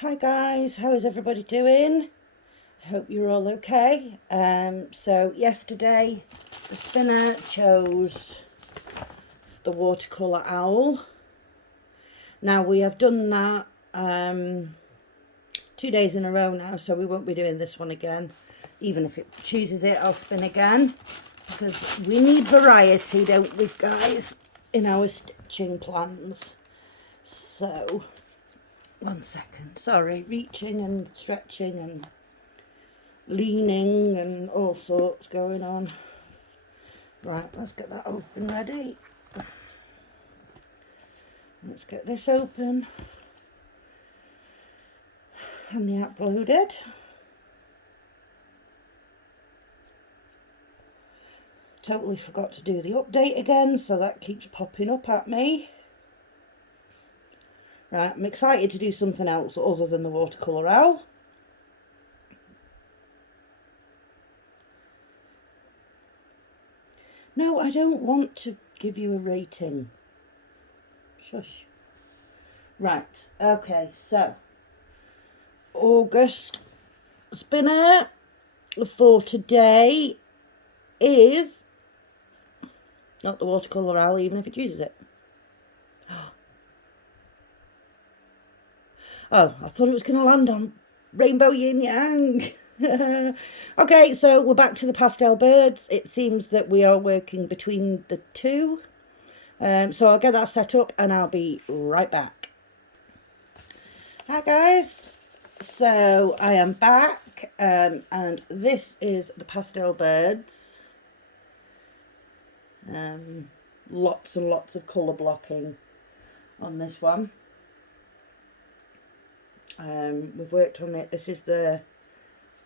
Hi guys, how is everybody doing? I hope you're all okay. So yesterday the spinner chose the watercolour owl. Now we have done that 2 days in a row now, so we won't be doing this one again. Even if it chooses it, I'll spin again, because we need variety, don't we guys, in our stitching plans. So, 1 second, sorry, reaching and stretching and leaning and all sorts going on. Right, let's get that open ready. Let's get this open and the app loaded. Totally forgot to do the update again, so that keeps popping up at me. Right, I'm excited to do something else other than the watercolour owl. No, I don't want to give you a rating. Shush. Right, okay, so August spinner for today is not the watercolour owl, even if it chooses it. Oh, I thought it was going to land on Rainbow Yin Yang. Okay, so we're back to the pastel birds. It seems that we are working between the two. So I'll get that set up and I'll be right back. Hi guys. So I am back, and this is the pastel birds. Lots and lots of colour blocking on this one. We've worked on it. This is the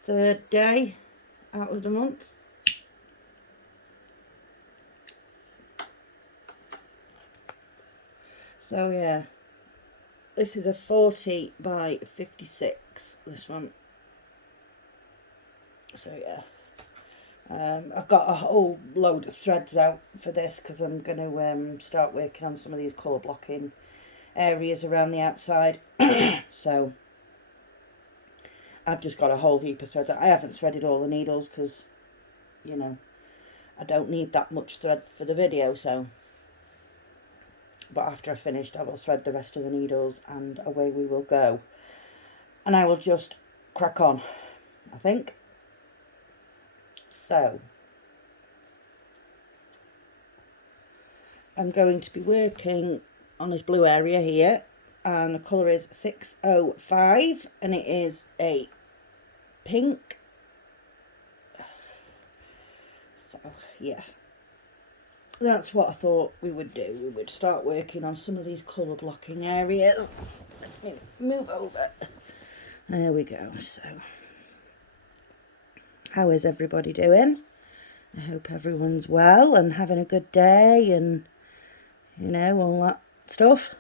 third day out of the month. So yeah, this is a 40 by 56, this one. So yeah, I've got a whole load of threads out for this because I'm going to start working on some of these colour blocking areas around the outside. So I've just got a whole heap of threads. I haven't threaded all the needles because, you know, I don't need that much thread for the video, so. But after I've finished, I will thread the rest of the needles and away we will go. And I will just crack on, I think. So, I'm going to be working on this blue area here, and the colour is 605, and it is a pink. So, yeah. That's what I thought we would do. We would start working on some of these colour blocking areas. Let me move over. There we go. So, how is everybody doing? I hope everyone's well and having a good day and, you know, all that stuff.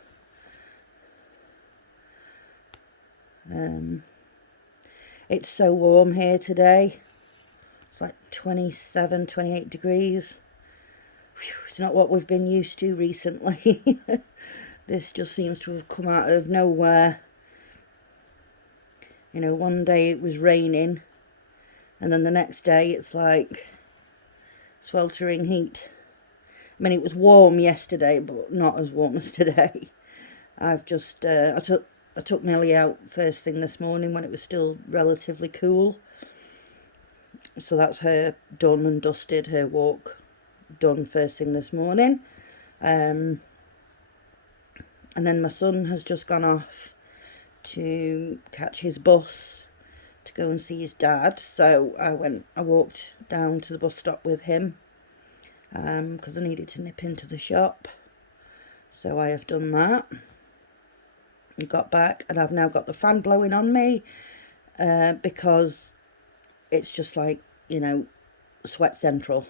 It's so warm here today. It's like 27, 28 degrees. Whew, it's not what we've been used to recently. This just seems to have come out of nowhere. You know, one day it was raining, and then the next day it's like sweltering heat. I mean, it was warm yesterday, but not as warm as today. I've just, I took Nelly out first thing this morning when it was still relatively cool. So that's her done and dusted, her walk done first thing this morning. And then my son has just gone off to catch his bus to go and see his dad. So I walked down to the bus stop with him because I needed to nip into the shop. So I have done that. I got back and I've now got the fan blowing on me because it's just like, you know, sweat central.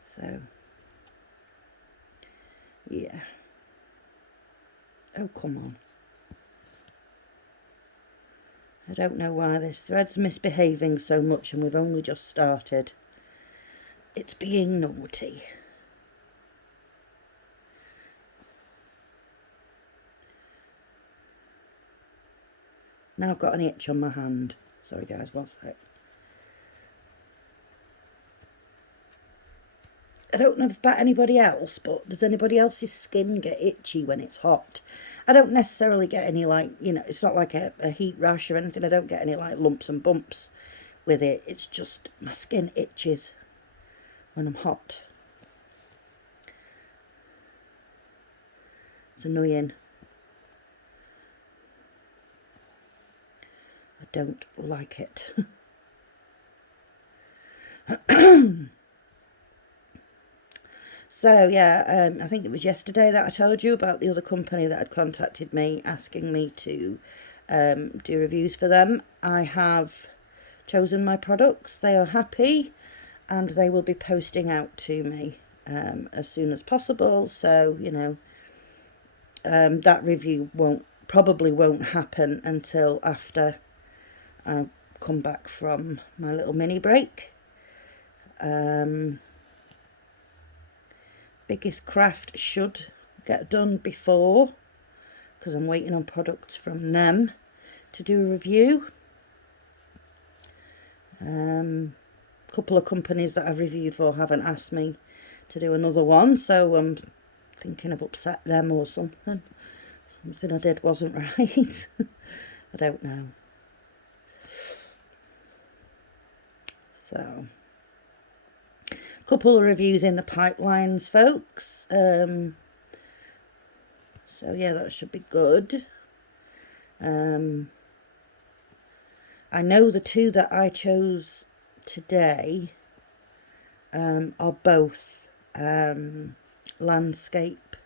So, yeah. Oh, come on. I don't know why this thread's misbehaving so much and we've only just started. It's being naughty. Now I've got an itch on my hand. Sorry guys, one sec. I don't know about anybody else, but does anybody else's skin get itchy when it's hot? I don't necessarily get any, like, you know, it's not like a heat rash or anything. I don't get any, like, lumps and bumps with it. It's just my skin itches when I'm hot. It's annoying. I don't like it. So yeah, I think it was yesterday that I told you about the other company that had contacted me asking me to do reviews for them. I have chosen my products. They are happy and they will be posting out to me as soon as possible. So, you know, that review probably won't happen until after I come back from my little mini break. Biggest Craft should get done before, because I'm waiting on products from them to do a review. Couple of companies that I've reviewed for haven't asked me to do another one, so I'm thinking I've upset them or something. Something I did wasn't right. I don't know. So, couple of reviews in the pipelines, folks. So yeah, that should be good. I know the two that I chose today are both landscape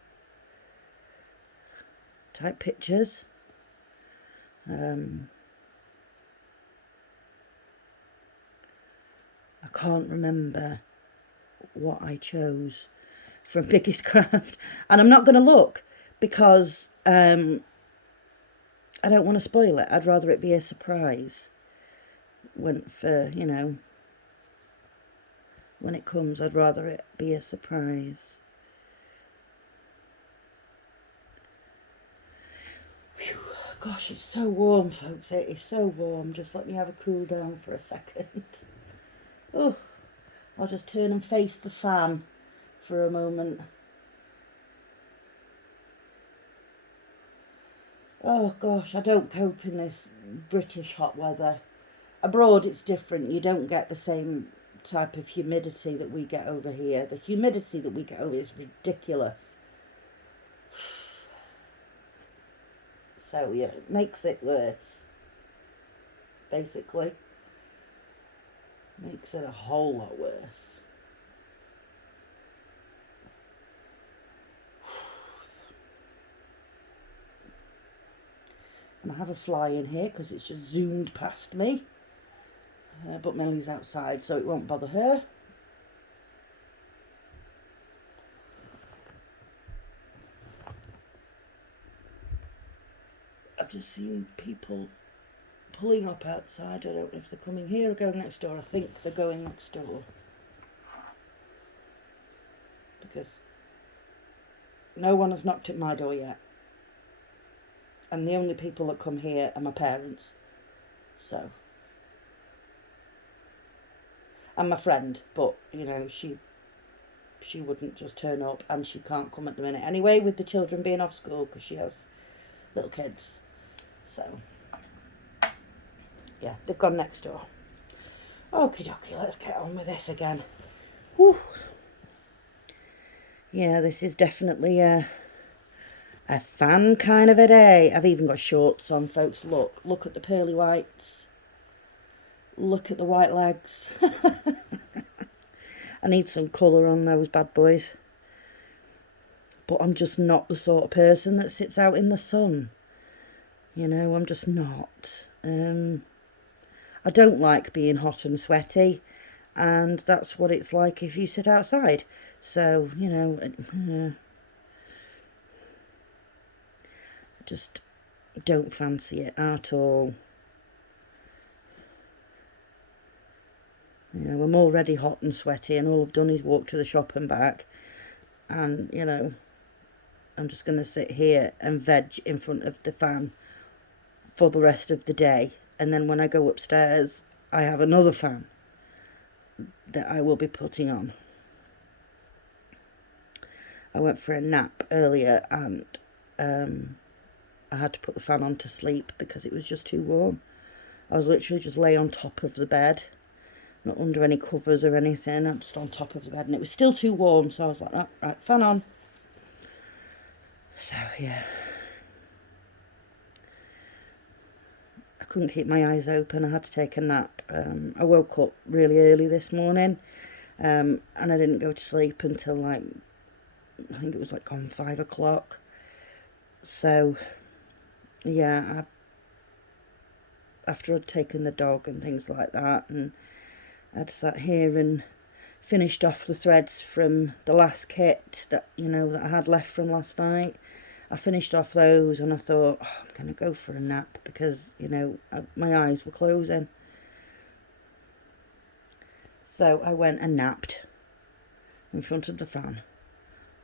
type pictures. I can't remember what I chose from Biggest Craft, and I'm not going to look because I don't want to spoil it. I'd rather it be a surprise when when it comes. I'd rather it be a surprise. Whew. Gosh, it's so warm, folks. It is so warm. Just let me have a cool down for a second. Oh, I'll just turn and face the fan for a moment. Oh gosh, I don't cope in this British hot weather. Abroad it's different. You don't get the same type of humidity that we get over here. The humidity that we get over is ridiculous. So yeah, it makes it worse. Basically. Makes it a whole lot worse. And I have a fly in here because it's just zoomed past me. But Millie's outside, so it won't bother her. I've just seen people pulling up outside. I don't know if they're coming here or going next door. I think they're going next door. Because no one has knocked at my door yet. And the only people that come here are my parents. So. And my friend, but, you know, she wouldn't just turn up, and she can't come at the minute anyway with the children being off school because she has little kids. So, yeah, they've gone next door. Okie dokie, let's get on with this again. Whew. Yeah, this is definitely a fan kind of a day. I've even got shorts on, folks. Look at the pearly whites. Look at the white legs. I need some colour on those bad boys. But I'm just not the sort of person that sits out in the sun. You know, I'm just not. I don't like being hot and sweaty. And that's what it's like if you sit outside. So, you know, just don't fancy it at all. You know, I'm already hot and sweaty, and all I've done is walk to the shop and back. And, you know, I'm just going to sit here and veg in front of the fan for the rest of the day. And then when I go upstairs, I have another fan that I will be putting on. I went for a nap earlier and I had to put the fan on to sleep because it was just too warm. I was literally just lay on top of the bed, not under any covers or anything. I'm just on top of the bed and it was still too warm, so I was like, oh, right, fan on. So yeah, I couldn't keep my eyes open. I had to take a nap. I woke up really early this morning, and I didn't go to sleep until like, I think it was like on 5 o'clock. So yeah, after I'd taken the dog and things like that, and I'd sat here and finished off the threads from the last kit that, you know, that I had left from last night. I finished off those and I thought, oh, I'm going to go for a nap because, you know, my eyes were closing. So I went and napped in front of the fan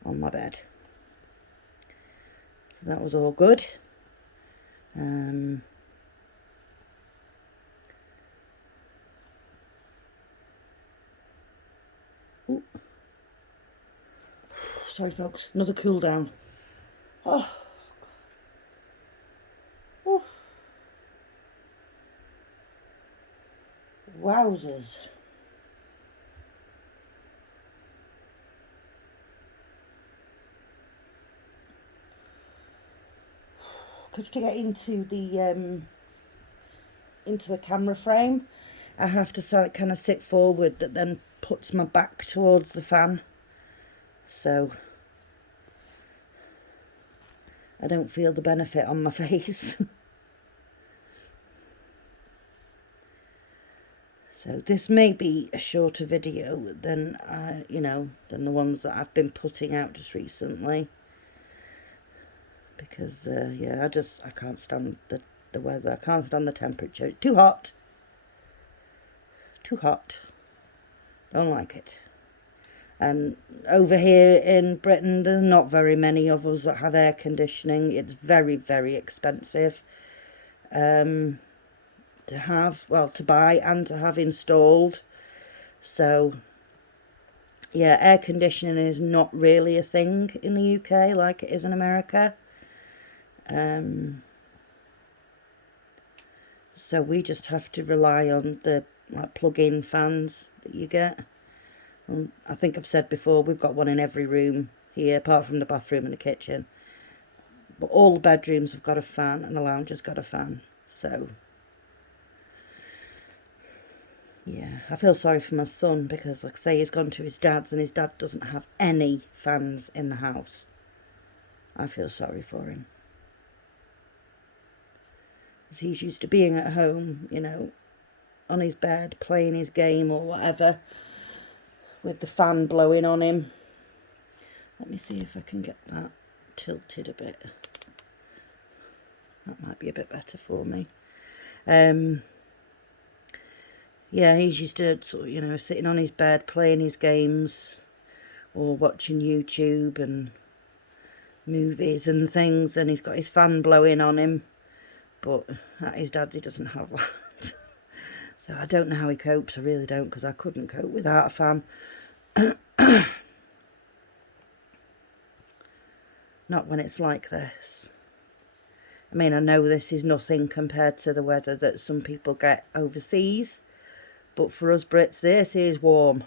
on my bed. So that was all good. Ooh. Sorry folks, another cool down. Oh. Oh. Wowzers. Because to get into the camera frame, I have to kind of sit forward, that then puts my back towards the fan, so I don't feel the benefit on my face. So this may be a shorter video than than the ones that I've been putting out just recently, because yeah, I can't stand the weather. I can't stand the temperature. It's too hot. Too hot. Don't like it. And over here in Britain, there's not very many of us that have air conditioning. It's very, very expensive to buy and to have installed. So yeah, air conditioning is not really a thing in the UK like it is in America. So we just have to rely on the plug-in fans that you get. And I think I've said before, we've got one in every room here, apart from the bathroom and the kitchen. But all the bedrooms have got a fan, and the lounge has got a fan. So yeah, I feel sorry for my son because, like I say, he's gone to his dad's and his dad doesn't have any fans in the house. I feel sorry for him. Because he's used to being at home, you know, on his bed, playing his game or whatever, with the fan blowing on him. Let me see if I can get that tilted a bit. That might be a bit better for me. Yeah, he's used to, you know, sitting on his bed, playing his games, or watching YouTube and movies and things, and he's got his fan blowing on him. But at his dad's, he doesn't have that. So I don't know how he copes. I really don't, because I couldn't cope without a fan. Not when it's like this. I mean, I know this is nothing compared to the weather that some people get overseas, but for us Brits, this is warm.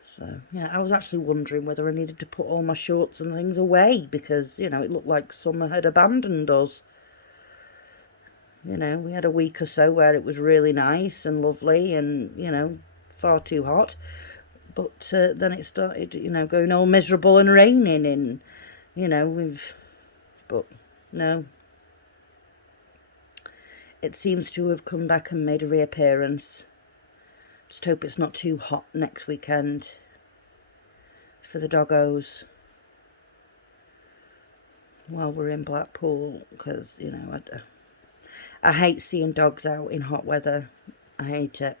So, yeah, I was actually wondering whether I needed to put all my shorts and things away because, you know, it looked like summer had abandoned us. You know, we had a week or so where it was really nice and lovely and, you know, far too hot. But then it started, you know, going all miserable and raining and, you know, but no. It seems to have come back and made a reappearance. Just hope it's not too hot next weekend for the doggos while we're in Blackpool, because, you know, I hate seeing dogs out in hot weather. I hate it.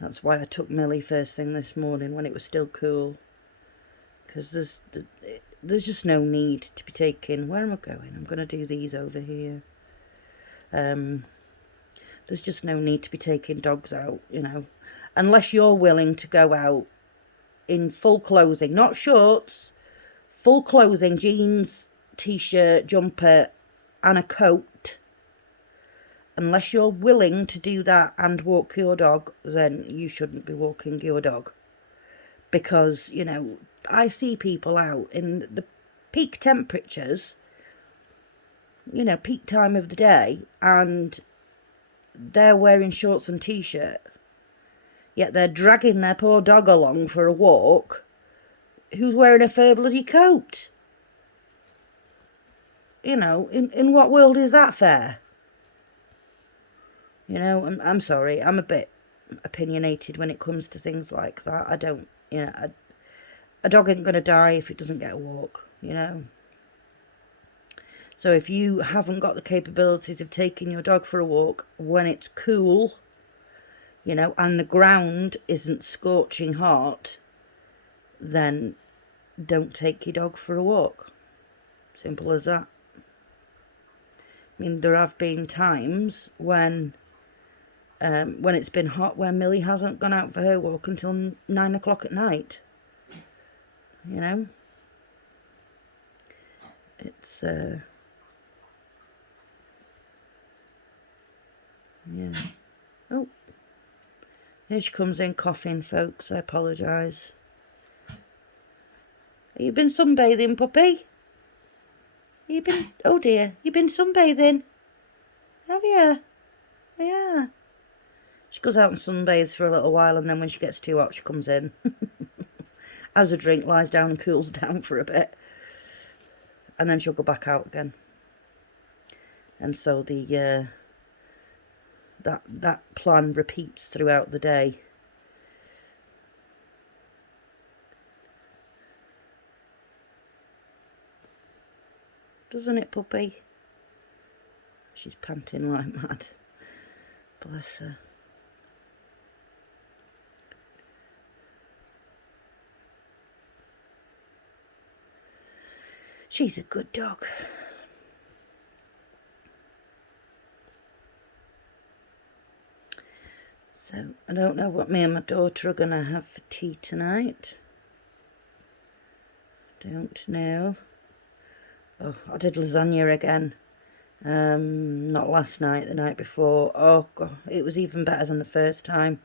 That's why I took Millie first thing this morning when it was still cool. because there's just no need to be taking, where am I going? I'm going to do these over here. There's just no need to be taking dogs out, you know, unless you're willing to go out in full clothing, not shorts, full clothing, jeans, t-shirt, jumper and a coat. Unless you're willing to do that and walk your dog, then you shouldn't be walking your dog. Because, you know, I see people out in the peak temperatures, you know, peak time of the day, and they're wearing shorts and t-shirt, yet they're dragging their poor dog along for a walk who's wearing a fur bloody coat. You know, in what world is that fair? You know, I'm sorry, I'm a bit opinionated when it comes to things like that. I don't, you know, a dog ain't going to die if it doesn't get a walk, you know. So if you haven't got the capabilities of taking your dog for a walk when it's cool, you know, and the ground isn't scorching hot, then don't take your dog for a walk. Simple as that. I mean, there have been times when it's been hot, where Millie hasn't gone out for her walk until 9 o'clock at night. You know? It's, yeah. Oh. Here she comes in coughing, folks. I apologise. Have you been sunbathing, puppy? You been, oh dear, you been sunbathing? Have you? Yeah. She goes out and sunbathes for a little while, and then when she gets too hot, she comes in. Has a drink, lies down and cools down for a bit. And then she'll go back out again. And so the that plan repeats throughout the day. Doesn't it, puppy? She's panting like mad. Bless her. She's a good dog. So, I don't know what me and my daughter are going to have for tea tonight. Don't know. Oh, I did lasagna again. Not last night, the night before. Oh, God, it was even better than the first time.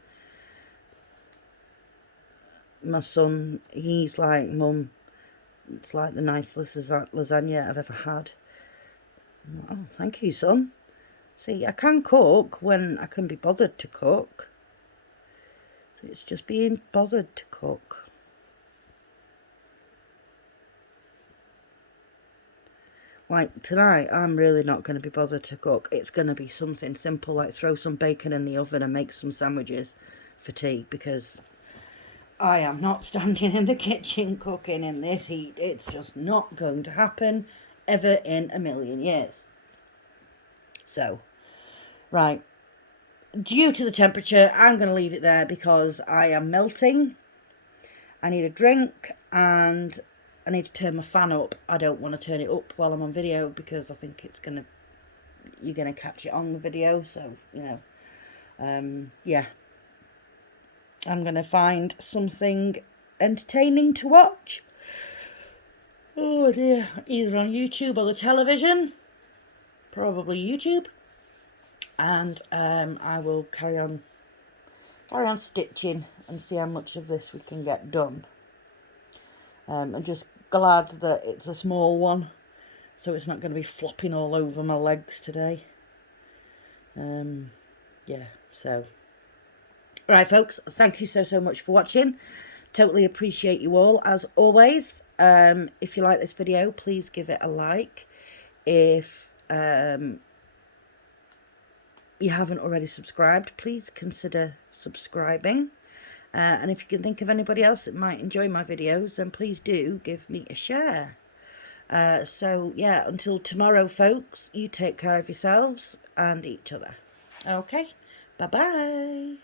My son, he's like, Mum, it's like the nicest lasagna I've ever had. Oh, thank you, son. See, I can cook when I can be bothered to cook. So it's just being bothered to cook. Like tonight, I'm really not going to be bothered to cook. It's going to be something simple, like throw some bacon in the oven and make some sandwiches for tea, because I am not standing in the kitchen cooking in this heat. It's just not going to happen ever in a million years. So, right, due to the temperature, I'm going to leave it there because I am melting. I need a drink and I need to turn my fan up. I don't want to turn it up while I'm on video because I think it's going to, you're going to catch it on the video. So, you know, yeah. I'm going to find something entertaining to watch. Oh dear. Either on YouTube or the television. Probably YouTube. And I will carry on stitching and see how much of this we can get done. I'm just glad that it's a small one, so it's not going to be flopping all over my legs today. Yeah, so. Right, folks, thank you so much for watching. Totally appreciate you all, as always. If you like this video, please give it a like. If you haven't already subscribed, please consider subscribing. And if you can think of anybody else that might enjoy my videos, then please do give me a share. So, yeah, until tomorrow, folks, you take care of yourselves and each other. Okay, bye-bye.